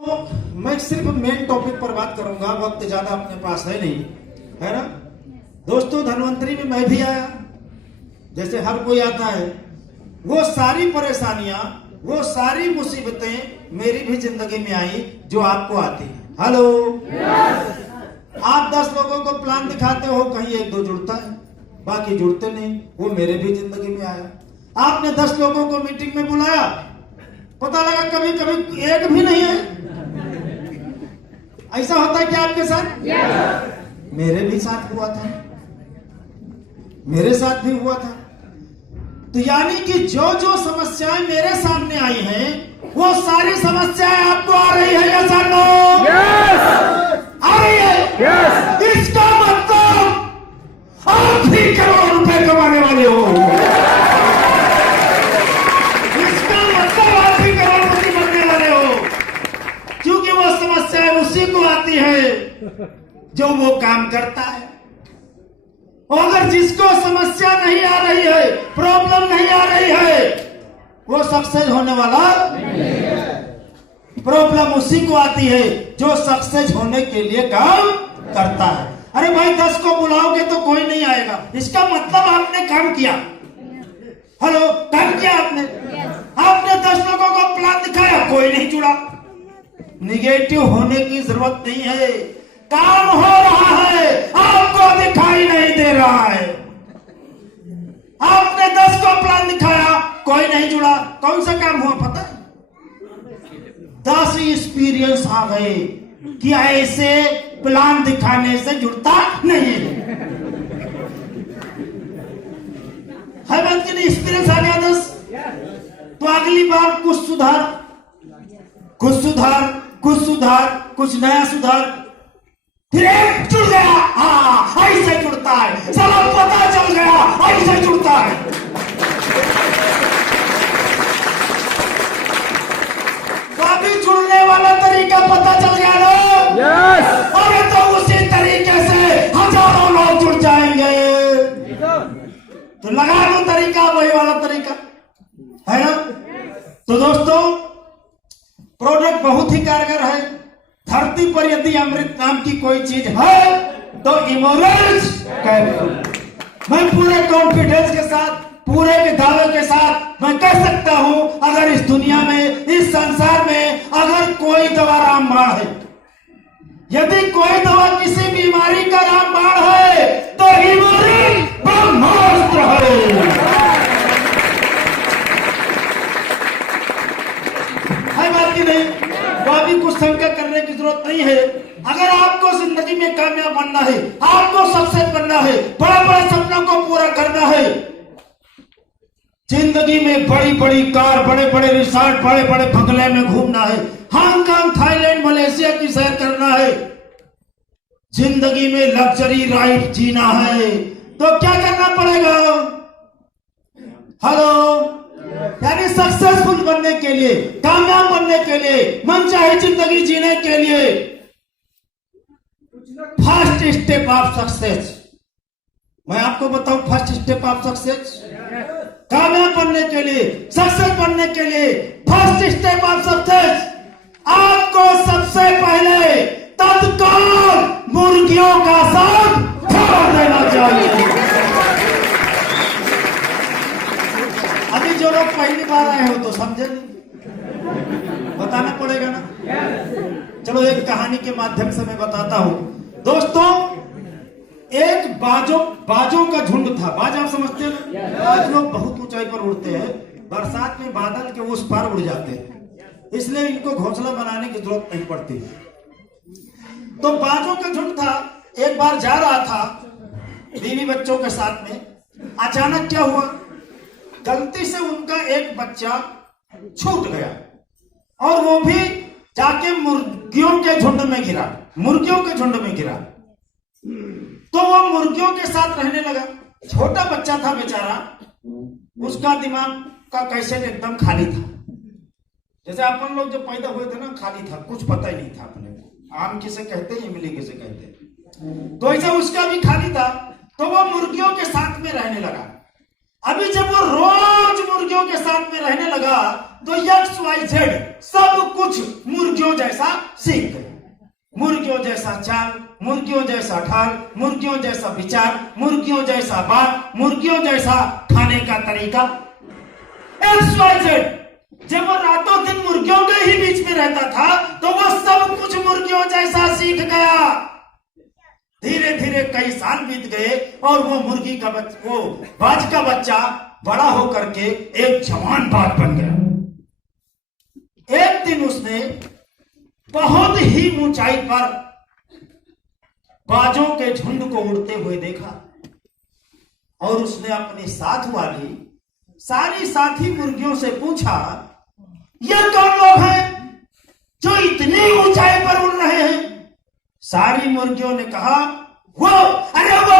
तो मैं सिर्फ मेन टॉपिक पर बात करूंगा, वक्त ज्यादा अपने पास है नहीं, है ना दोस्तों। धनवंतरी में मैं भी आया, जैसे हर कोई आता है। वो सारी परेशानियां, वो सारी मुसीबतें मेरी भी जिंदगी में आई जो आपको आती है। हेलो, आप 10 लोगों को प्लान दिखाते हो, कहीं 1-2 जुड़ता है, बाकी जुड़ते नहीं। वो मेरे भी जिंदगी में आया। आपने 10 लोगों को मीटिंग में बुलाया, पता लगा कभी कभी एक भी नहीं है। ऐसा होता है क्या आपके साथ? मेरे भी साथ हुआ था, मेरे साथ भी हुआ था। तो यानी कि जो जो समस्याएं मेरे सामने आई हैं, वो सारी समस्याएं आपको आ रही है या सामने? आ रही है। इसका मतलब आप भी करोड़ रुपए कमाने वाले हो। इसका मतलब आप भी करोड़पति बनने वाले हो, क्योंकि वो समस्याएं उसी को आती है जो वो काम करता है। अगर जिसको समस्या नहीं आ रही है, प्रॉब्लम नहीं आ रही है, वो सक्सेस होने वाला नहीं है। प्रॉब्लम उसी को आती है जो सक्सेस होने के लिए काम करता है। अरे भाई 10 को बुलाओगे तो कोई नहीं आएगा, इसका मतलब आपने काम किया। हेलो, काम किया आपने। आपने 10 लोगों को प्लान दिखाया, कोई नहीं जुड़ा। निगेटिव होने की जरूरत नहीं है, काम हो रहा है, आपको दिखाई नहीं दे रहा है। आपने 10 को प्लान दिखाया, कोई नहीं जुड़ा। कौन सा काम हुआ पता है? 10 एक्सपीरियंस आ गए कि ऐसे प्लान दिखाने से जुड़ता नहीं है बात की नहीं। एक्सपीरियंस आ गया 10, तो अगली बार कुछ सुधार, कुछ सुधार, कुछ सुधार, कुछ नया सुधार, फिर एक जुड़ गया। हाँ, ऐसे जुड़ता है, चलो पता चल गया ऐसे जुड़ता है। तो अभी जुड़ने वाला तरीका पता चल गया ना? यस। अरे तो उसी तरीके से हजारों लोग जुड़ जाएंगे। तो लगा लो तरीका, वही वाला तरीका है ना। तो दोस्तों, प्रोडक्ट बहुत ही कारगर है। धरती पर यदि अमृत नाम की कोई चीज है तो इमोरल्स कैप्सूल। मैं पूरे कॉन्फिडेंस के साथ, पूरे के दावे के साथ मैं कह सकता हूं, अगर इस दुनिया में, इस संसार में अगर कोई दवा रामबाण है, यदि कोई दवा किसी बीमारी का रामबाण है, तो इमोरल ब्रह्मास्त्र है बात की नहीं। तो अभी कुछ शंका करने की जरूरत नहीं है। अगर आपको जिंदगी में कामयाब बनना है, आपको सक्सेस बनना है, बड़े बड़े सपनों को पूरा करना है, जिंदगी में बड़ी बड़ी कार, बड़े बड़े रिसोर्ट, बड़े बड़े बंगले में घूमना है, हांगकांग, थाईलैंड, मलेशिया की सैर करना है, जिंदगी में लग्जरी लाइफ जीना है, तो क्या करना पड़ेगा? हेलो, यानी सक्सेसफुल बनने के लिए, कामयाब बनने के लिए, मनचाही जिंदगी जीने के लिए, फर्स्ट स्टेप ऑफ सक्सेस, मैं आपको बताऊं फर्स्ट स्टेप ऑफ सक्सेस, कामयाब बनने के लिए, सक्सेस बनने के लिए, फर्स्ट स्टेप ऑफ सक्सेस, आपको सबसे पहले तत्काल मुर्गियों का साथ छोड़ देना चाहिए। अभी जो लोग पहली बार आए हो तो समझे नहीं, बताना पड़ेगा ना। चलो एक कहानी के माध्यम से मैं बताता हूं। दोस्तों, एक बाजों का झुंड था। बाज आप समझते हैं ना? बाज लोग बहुत ऊंचाई पर उड़ते हैं, बरसात में बादल के उस पार उड़ जाते हैं, इसलिए इनको घोंसला बनाने की जरूरत नहीं पड़ती। तो बाजों का झुंड था, एक बार जा रहा था बीवी बच्चों के साथ में। अचानक क्या हुआ, गलती से उनका एक बच्चा छूट गया और वो भी जाके मुर्गियों के झुंड में गिरा, मुर्गियों के झुंड में गिरा। तो वो मुर्गियों के साथ रहने लगा। छोटा बच्चा था बेचारा, उसका दिमाग का कैसे एकदम खाली था। जैसे अपन लोग जब पैदा हुए थे ना, खाली था, कुछ पता ही नहीं था अपने को, आम किसे कहते हैं, इमली किसे कहते हैं, तो ऐसा उसका भी खाली था। तो वो मुर्गियों के साथ में रहने लगा। अभी जब वो रोज मुर्गियों के साथ में रहने लगा तो XYZ सब कुछ मुर्गियों जैसा सीख गए। मुर्गियों जैसा चाल, मुर्गियों जैसा ढाल, मुर्गियों जैसा विचार, मुर्गियों जैसा बात, मुर्गियों जैसा खाने का तरीका। XYZ जब वो रातों दिन मुर्गियों के ही बीच में रहता था तो वो सब कुछ मुर्गियों जैसा सीख गया। धीरे धीरे कई साल बीत गए और वो मुर्गी का वो बाज का बच्चा बड़ा होकर के एक जवान बाज बन गया। एक दिन उसने बहुत ही ऊंचाई पर बाजों के झुंड को उड़ते हुए देखा और उसने अपने साथ वाली सारी साथी मुर्गियों से पूछा, ये कौन लोग हैं जो इतनी ऊंचाई पर उड़ रहे हैं? सारी मुर्गियों ने कहा, वो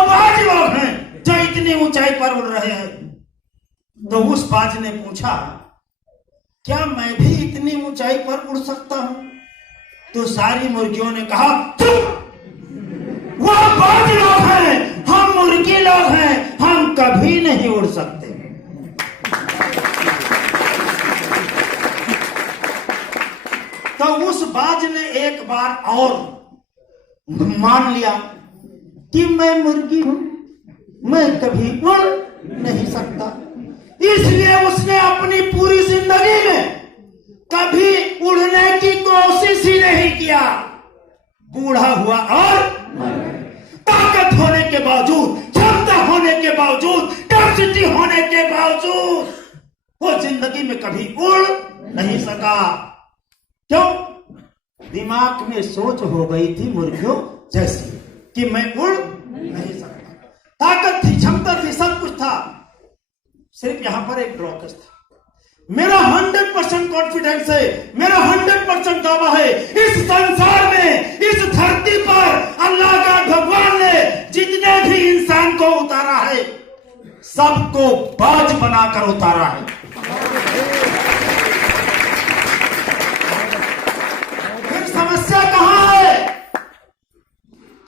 बाज लोग हैं जो इतनी ऊंचाई पर उड़ रहे हैं। तो उस बाज ने पूछा, क्या मैं भी इतनी ऊंचाई पर उड़ सकता हूं? तो सारी मुर्गियों ने कहा, वो बाज लोग हैं, हम मुर्गी लोग हैं, हम कभी नहीं उड़ सकते। तो उस बाज ने एक बार और मान लिया कि मैं मुर्गी हूं, मैं कभी उड़ नहीं सकता। इसलिए उसने अपनी पूरी जिंदगी में कभी उड़ने की कोशिश ही नहीं किया। बूढ़ा हुआ और ताकत होने के बावजूद, क्षमता होने के बावजूद, कैपेसिटी होने के बावजूद वो जिंदगी में कभी उड़ नहीं सका। क्यों? दिमाग में सोच हो गई थी मुर्गियों जैसी कि मैं उड़ नहीं सकता। ताकत थी, क्षमता थी, सब कुछ था, सिर्फ यहां पर एक ब्लॉकेज था। मेरा 100% कॉन्फिडेंस है, मेरा 100% दावा है, इस संसार में, इस धरती पर अल्लाह का भगवान ने जितने भी इंसान को उतारा है सबको बाज बनाकर उतारा है। फिर समस्या कहां है?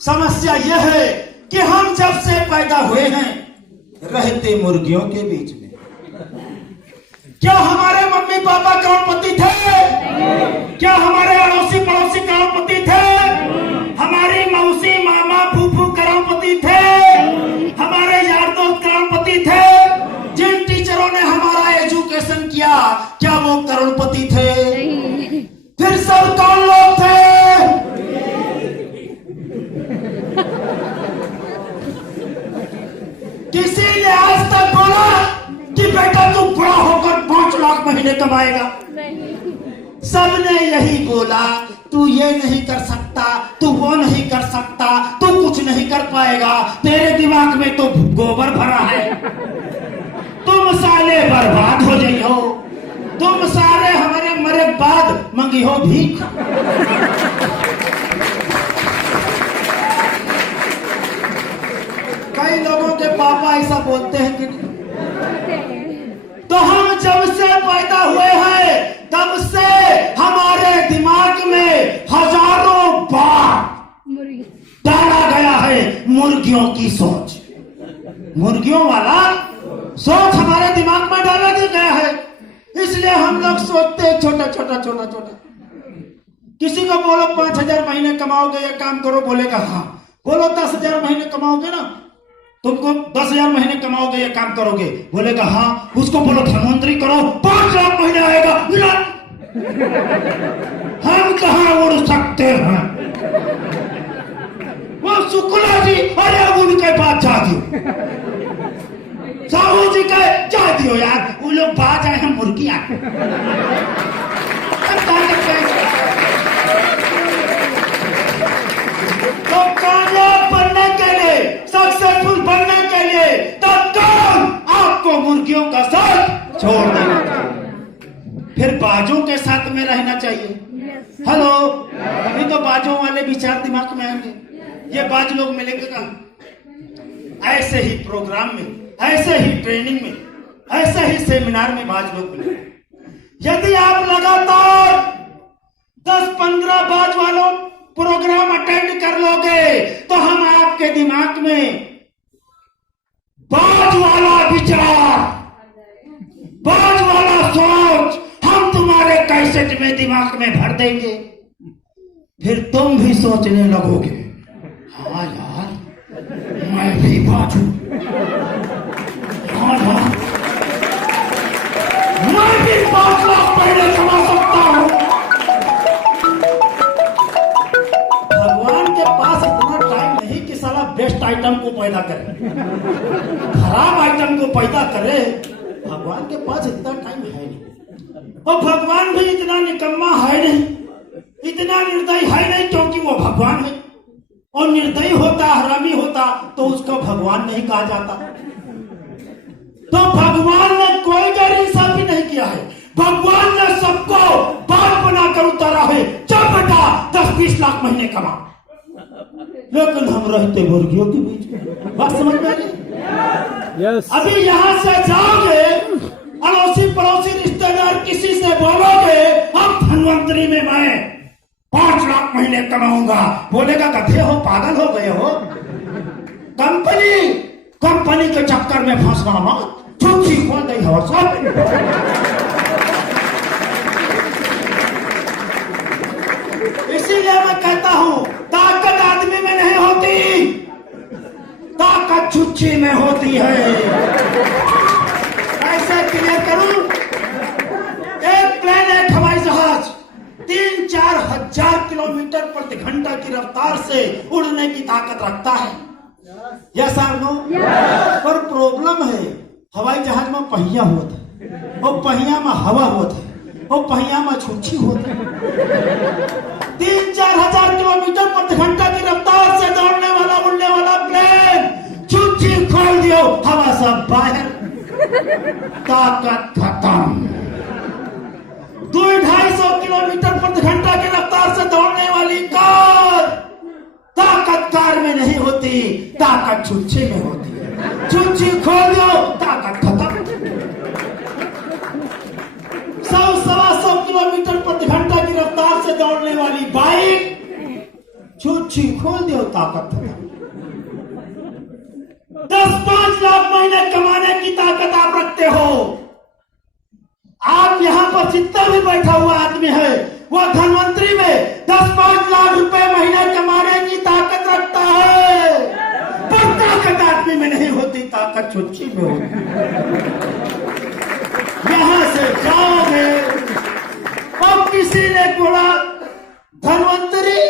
समस्या यह है कि हम जब से पैदा हुए हैं रहते मुर्गियों के बीच में। क्या हमारे मम्मी पापा करोड़पति थे? क्या हमारे अड़ोसी पड़ोसी करोड़पति थे? हमारी मौसी मामा फूफू करोड़पति थे? हमारे यार दोस्त करोड़पति थे? जिन टीचरों ने हमारा एजुकेशन किया क्या वो करोड़पति थे? फिर सब कौन लोग थे? किसी ने आज तक बोला कि बेटा तू बड़ा होकर 5 लाख महीने कमाएगा? सबने यही बोला, तू ये नहीं कर सकता, तू वो नहीं कर सकता, तू कुछ नहीं कर पाएगा, तेरे दिमाग में तो गोबर भरा है, तुम साले बर्बाद हो जाइए हो, तुम सारे हमारे मरे बाद मंगी हो भीख। कई लोगों के पापा ऐसा बोलते हैं कि नहीं? तो हम जब से पैदा हुए हैं तब से हमारे दिमाग में हजारों बार डाला गया है मुर्गियों की सोच। मुर्गियों वाला सोच हमारे दिमाग में डाला गया है, इसलिए हम लोग सोचते हैं छोटा छोटा छोटा छोटा। किसी को बोलो 5,000 महीने कमाओगे, ये काम करो, बोलेगा हाँ। बोलो 10,000 महीने कमाओगे ना, तुमको 10,000 महीने कमाओगे, ये काम करोगे, बोलेगा हाँ। उसको बोलो धनवंतरी करो, 5 लाख महीने आएगा, हम कहाँ उड़ सकते हैं? वो शुक्ला जी, अरे उनके पास जा दियो, साहू जी का जा दियो यार, वो लोग बाज आए हैं, मुर्गी आए। तो कामयाब बनने के लिए, सक्सेसफुल बनने के लिए तत्काल आपको मुर्गियों का साथ छोड़ देना चाहिए, फिर बाजों के साथ में रहना चाहिए। हेलो, अभी तो बाजों वाले विचार दिमाग में आएंगे, ये बाज लोग मिलेंगे कहां? ऐसे ही प्रोग्राम में, ऐसे ही ट्रेनिंग में, ऐसे ही सेमिनार में बाज लोग मिलेंगे। यदि आप लगातार 10-15 बाज वालों प्रोग्राम अटेंड कर लोगे तो हम आपके दिमाग में बाज वाला विचार, बाज वाला सोच हम पेट में दिमाग में भर देंगे, फिर तुम भी सोचने लगोगे, हाँ यार मैं भी बाजू, हाँ यार मैं भी 5 लाख महीने कमा सकता हूं। भगवान के पास इतना टाइम नहीं कि साला बेस्ट आइटम को पैदा करे, खराब आइटम को पैदा करे। भगवान के पास इतना टाइम है नहीं, और भगवान भी इतना निकम्मा है नहीं, इतना निर्दयी है नहीं, क्योंकि वो भगवान है। और निर्दयी होता, हरामी होता तो उसको भगवान नहीं कहा जाता। तो भगवान ने कोई गैर इंसाफी नहीं किया है, भगवान ने सबको बाप बनाकर उतारा है। चल बेटा 10-20 लाख महीने कमा, लेकिन हम रहते मुर्गियों के बीच में। बात समझ में आई? अभी यहां से जाओगे, अड़ोसी पड़ोसी रिश्तेदार किसी से बोलोगे अब धनवंतरी में मैं 5 लाख महीने कमाऊंगा, बोलेगा गधे हो, पागल हो गए हो। कंपनी के चक्कर में फंसना मत, छुट्टी खोल गई हो सब। इसीलिए मैं कहता हूं ताकत आदमी में नहीं होती, ताकत छुच्छी में होती है। ऐसे क्लियर करूं, एक प्लेन, एक हवाई जहाज 3-4 हजार किलोमीटर प्रति घंटा की रफ्तार से उड़ने की ताकत रखता है। यस और नो? पर प्रॉब्लम है, हवाई जहाज में पहिया होता है, और पहिया में हवा होता है, और पहिया में छुच्छी होता है। 3-4 हजार किलोमीटर प्रति घंटा की रफ्तार से दौड़ने वाला, उड़ने वाला प्लेन, छुच्छी खोल दियो, हवा सब बाहर, ताकत खत्म। 200-250 किलोमीटर प्रति घंटा की रफ्तार से दौड़ने वाली कार, ताकत कार में नहीं होती, ताकत छुच्छी में होती है। छुच्छी खोल दो, ताकत खत्म। 100-125 किलोमीटर प्रति घंटा की रफ्तार से दौड़ने वाली बाइक, छुच्छी खोल दो, ताकत खत्म। 10-5 लाख महीने कमाने की ताकत आप रखते हो। आप यहां पर जितना भी बैठा हुआ आदमी है, वो धनवंतरी में 10-5 लाख रुपए महीने कमाने की ताकत रखता है, पर ताकत आदमी में नहीं होती, ताकत छुच्छी में होती। यहां से जाओगे, अब किसी ने बोला धनवंतरी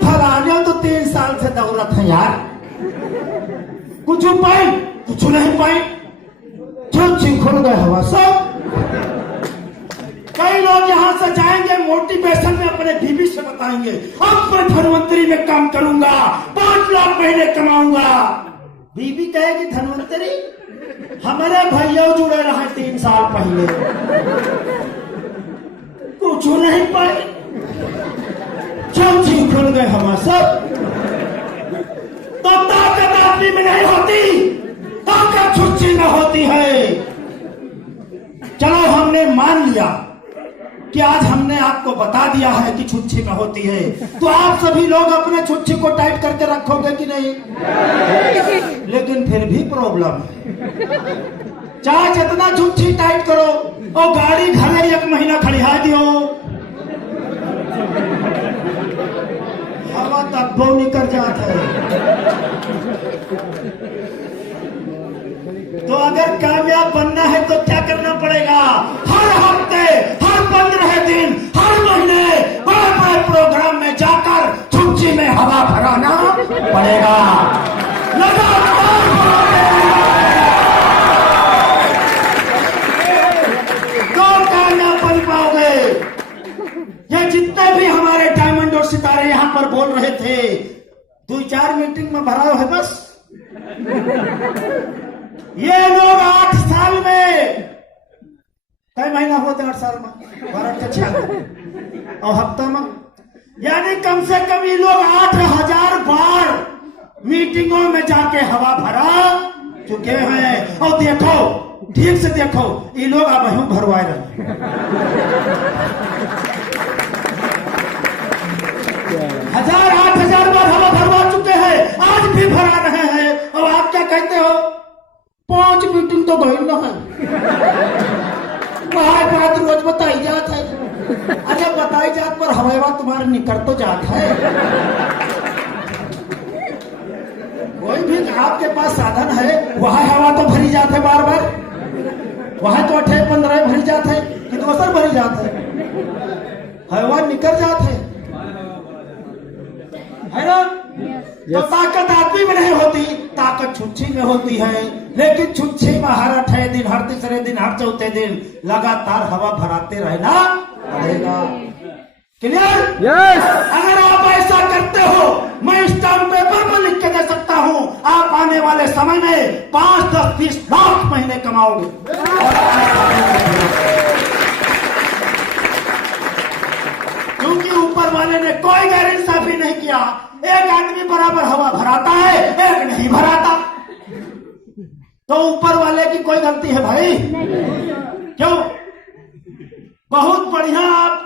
फलाने तो 3 साल से दौलत है यार, कुछ पाई, कुछ नहीं पाई, छुच्छी खुल गए हवा सब। कई लोग यहां से जाएंगे, मोटिवेशन में अपने बीवी से बताएंगे अब मैं धनवंतरी में काम करूंगा, 5 लाख महीने कमाऊंगा। बीवी कहेगी धनवंतरी हमारे भैया जुड़े रहे 3 साल पहले, कुछ नहीं पाए, छुच्छी खुल गए हवा सब। तो ताकत आदमी में नहीं होती, ताकत छुच्छी में होती है। चलो हमने मान लिया कि आज हमने आपको बता दिया है कि छुच्छी में होती है, तो आप सभी लोग अपने छुच्छी को टाइट करके रखोगे कि नहीं? लेकिन फिर भी प्रॉब्लम है, चाहे जितना छुच्छी टाइट करो, और गाड़ी घरे 1 महीना खड़िया दियो, हवा तक बो निकल जाता है। तो अगर कामयाब बनना है तो क्या करना पड़ेगा? हर हफ्ते, हर 15 दिन, हर महीने बड़े-बड़े प्रोग्राम में जाकर छुच्छी में हवा भराना पड़ेगा। तो कामयाब बन पाओगे। ये जितने भी हमारे डायमंड और सितारे यहां पर बोल रहे थे, 2-4 मीटिंग में भरा है बस। ये लोग 8 साल में, कई महीना होते 8 साल में, 12 और हफ्ता में, यानी कम से कम ये लोग 8000 बार मीटिंगों में जाके हवा भरा चुके हैं। और देखो, ठीक से देखो, ये लोग अब यूं भरवाए रहे, 8,000 बार हवा भरवा चुके हैं, आज भी भरा रहे हैं। और आप क्या कहते हो? 5 मीटिंग तो गई ना है, काय बात रोज बताई जात है। अरे बताई जात पर हवा तुम्हारे निकल तो जात है। कोई भी आपके पास साधन है वहाँ हवा तो भरी जात है बार बार, वहाँ तो 8-15 भरी जात है कि दोसर भरी जात है, हवा निकल जात है ना। तो ताकत आदमी में नहीं होती, ताकत छुच्छी में होती है। लेकिन छुच्छी में हर 8 दिन, हर तीसरे दिन, हर चौथे दिन लगातार हवा भराते रहना पड़ेगा। क्लियर? यस। अगर आप ऐसा करते हो, मैं स्टाम्प पेपर में लिख के दे सकता हूँ, आप आने वाले समय में 5, 10, 20 लाख महीने कमाओगे। क्योंकि ऊपर वाले ने कोई गैर इंसाफी नहीं किया। एक आदमी बराबर हवा भराता है, एक नहीं भराता, तो ऊपर वाले की कोई गलती है भाई? क्यों? बहुत बढ़िया आप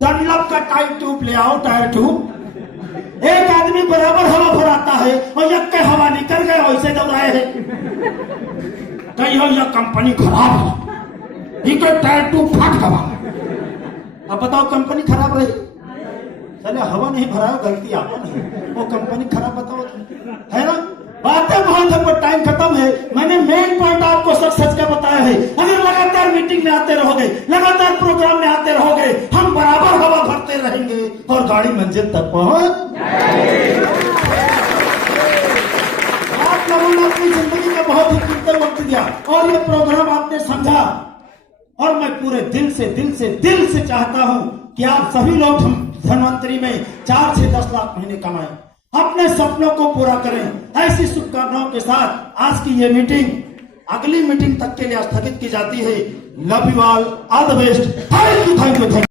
डनलप का टायर ट्यूब ले आओ, टायर ट्यूब। एक आदमी बराबर हवा भराता है और एक के हवा निकल गए, वैसे दौड़ाए है। कहीं हो यह कंपनी खराब है, इनके टायर ट्यूब फट हवा। अब बताओ कंपनी खराब रही, चले हवा नहीं भराया, गलती आपको नहीं, वो कंपनी खराब बताओ है ना। बातें बहुत है पर टाइम खत्म है। मैंने मेन पॉइंट आपको सच सच का बताया है। अगर लगातार मीटिंग में आते रहोगे, लगातार प्रोग्राम में आते रहोगे, हम बराबर हवा भरते रहेंगे और गाड़ी मंजिल तक पहुंच। आप लोगों ने अपनी जिंदगी का बहुत ही कीमती वक्त दिया और ये प्रोग्राम आपने समझा, और मैं पूरे दिल से चाहता हूं कि आप सभी लोग धनवंतरी में 4 से 10 लाख महीने कमाएं, अपने सपनों को पूरा करें। ऐसी शुभकामनाओं के साथ आज की ये मीटिंग अगली मीटिंग तक के लिए स्थगित की जाती है। Love you all the best. Thank you.